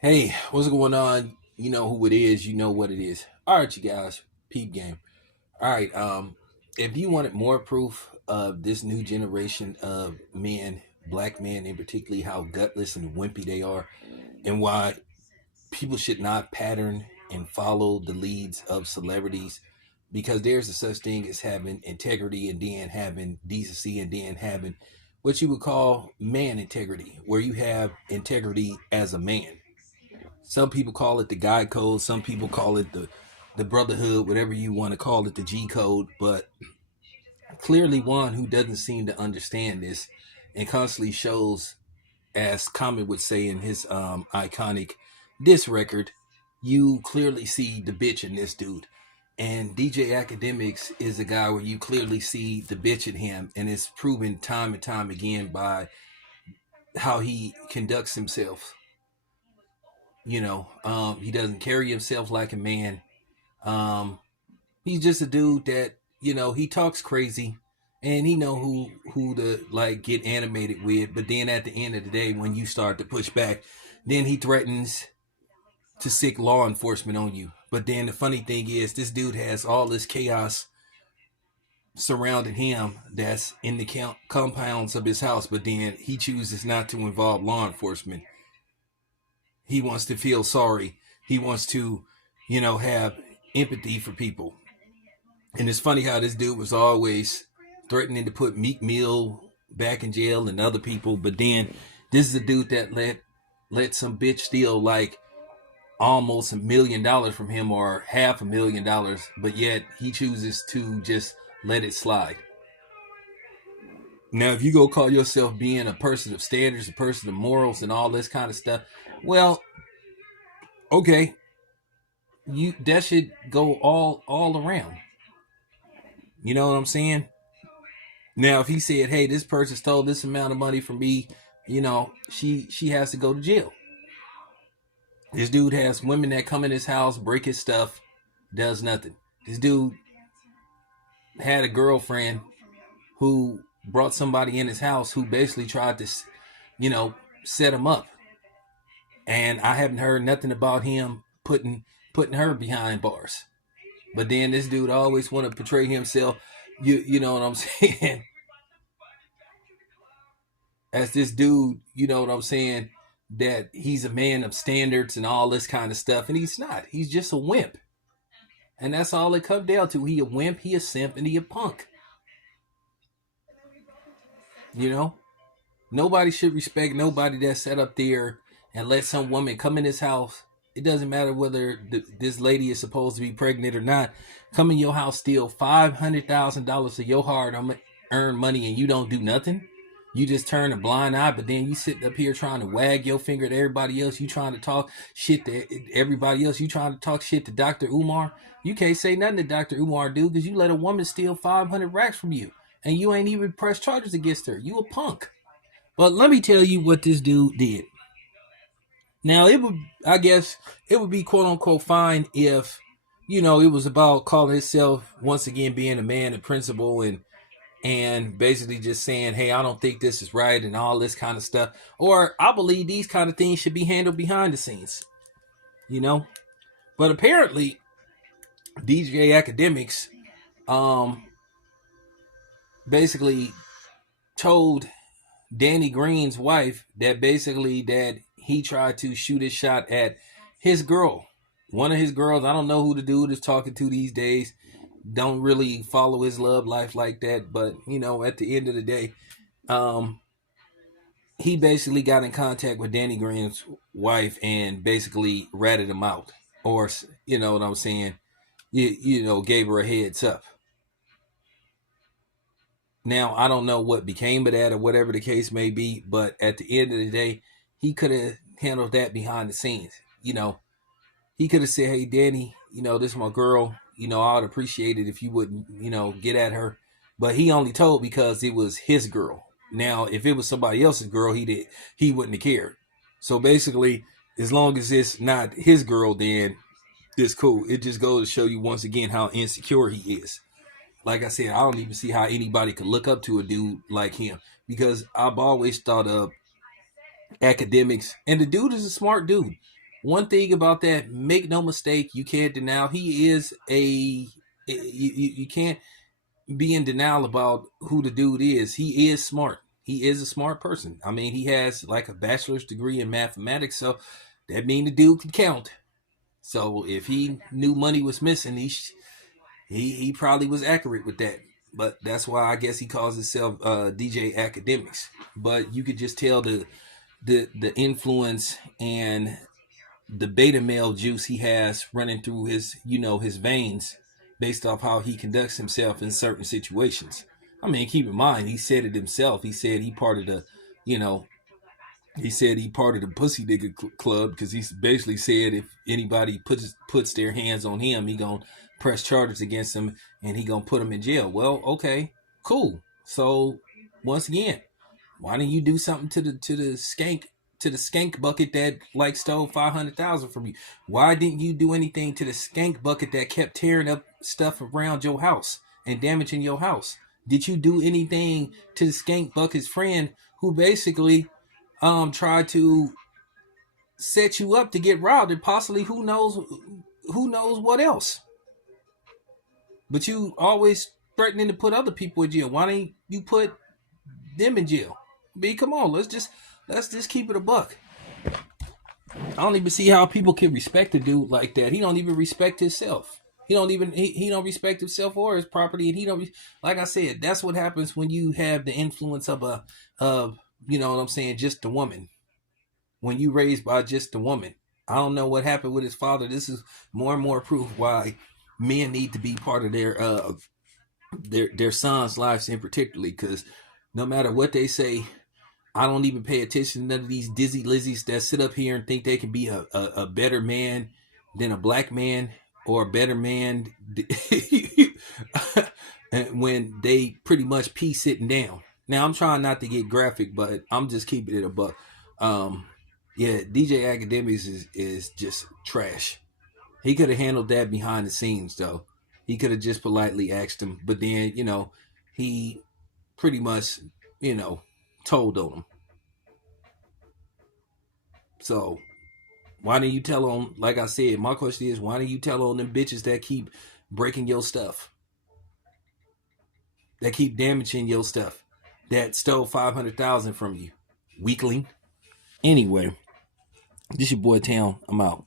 Hey, what's going on? You know who it is, you know what it is. All right, you guys, peep game. All right, if you wanted more proof of this new generation of men, black men in particularly, how gutless and wimpy they are, and why people should not pattern and follow the leads of celebrities, because there's a such thing as having integrity and then having decency and then having what you would call man integrity, where you have integrity as a man. Some people call it the guy code. Some people call it the brotherhood, whatever you want to call it, the G code. But clearly, one who doesn't seem to understand this and constantly shows, as Common would say in his iconic diss record, you clearly see the bitch in this dude. And DJ Academics is a guy where you clearly see the bitch in him, and it's proven time and time again by how he conducts himself. He doesn't carry himself like a man. Um, he's just a dude that he talks crazy, and he know who to like get animated with. But then at the end of the day, when you start to push back, then he threatens to sick law enforcement on you. But then the funny thing is, this dude has all this chaos surrounding him that's in the compounds of his house. But then he chooses not to involve law enforcement. He wants to feel sorry. He wants to, have empathy for people. And it's funny how this dude was always threatening to put Meek Mill back in jail and other people, but then this is a dude that let some bitch steal like almost $1 million from him, or $500,000, but yet he chooses to just let it slide. Now, if you go call yourself being a person of standards, a person of morals, and all this kind of stuff, well, okay, you that should go all around. You know what I'm saying? Now, if he said, "Hey, this person stole this amount of money from me," she has to go to jail. This dude has women that come in his house, break his stuff, does nothing. This dude had a girlfriend who brought somebody in his house who basically tried to, set him up. And I haven't heard nothing about him putting her behind bars. But then this dude always want to portray himself, you know what I'm saying, as this dude, you know what I'm saying, that he's a man of standards and all this kind of stuff. And he's not. He's just a wimp. And that's all it comes down to. He a wimp, he a simp, and he a punk. You know? Nobody should respect nobody that sat up there and let some woman come in his house. It doesn't matter whether this lady is supposed to be pregnant or not. Come in your house, steal $500,000 of your hard earned money, and you don't do nothing. You just turn a blind eye, but then you sit up here trying to wag your finger at everybody else. You trying to talk shit to everybody else. You trying to talk shit to Dr. Umar. You can't say nothing to Dr. Umar, dude, because you let a woman steal 500 racks from you, and you ain't even pressed charges against her. You a punk. But let me tell you what this dude did. Now, I guess, it would be quote unquote fine if, it was about calling himself once again being a man of principle, and basically just saying, hey, I don't think this is right and all this kind of stuff. Or I believe these kind of things should be handled behind the scenes, you know? But apparently, DJ Academics basically told Danny Green's wife that basically that he tried to shoot his shot at his girl. One of his girls, I don't know who the dude is talking to these days. Don't really follow his love life like that. But, at the end of the day, um, he basically got in contact with Danny Green's wife and basically ratted him out. Or, you know what I'm saying? Gave her a heads up. Now, I don't know what became of that or whatever the case may be, but at the end of the day, he could have handled that behind the scenes. He could have said, hey, Danny, this is my girl. I would appreciate it if you wouldn't, get at her. But he only told because it was his girl. Now, if it was somebody else's girl, he wouldn't have cared. So basically, as long as it's not his girl, then it's cool. It just goes to show you once again how insecure he is. Like I said, I don't even see how anybody could look up to a dude like him, because I've always thought of Academics, and the dude is a smart dude. One thing about that, make no mistake, you can't deny he is you can't be in denial about who the dude is. He is smart. He is a smart person. I mean, he has like a bachelor's degree in mathematics, so that means the dude can count. So if he knew money was missing, he probably was accurate with that. But that's why I guess he calls himself DJ Academics. But you could just tell the influence and the beta male juice he has running through his his veins based off how he conducts himself in certain situations. I mean, keep in mind, he said it himself. He said he part of the, you know, he said he part of the pussy nigga club because he basically said if anybody puts their hands on him, he gonna press charges against him and he gonna put him in jail. Well, okay, cool. So once again, why didn't you do something to the skank bucket that like stole 500,000 from you? Why didn't you do anything to the skank bucket that kept tearing up stuff around your house and damaging your house? Did you do anything to the skank bucket's friend who basically tried to set you up to get robbed and possibly who knows what else? But you always threatening to put other people in jail. Why didn't you put them in jail? I mean, come on, let's just keep it a buck. I don't even see how people can respect a dude like that. He don't even respect himself. He don't respect himself or his property, and he don't. Like I said, that's what happens when you have the influence of you know what I'm saying, just a woman. When you raised by just a woman, I don't know what happened with his father. This is more and more proof why men need to be part of their sons' lives in particularly, because no matter what they say, I don't even pay attention to none of these dizzy lizzies that sit up here and think they can be a better man than a black man or a better man when they pretty much pee sitting down. Now I'm trying not to get graphic, but I'm just keeping it a buck. Um, yeah, DJ Academics is just trash. He could have handled that behind the scenes though. He could have just politely asked him, but then he pretty much you know told on him. So why didn't you tell on? Like I said, my question is, why didn't you tell on them bitches that keep breaking your stuff, that keep damaging your stuff, that stole 500,000 from you, weakling? Anyway, this your boy Town. I'm out.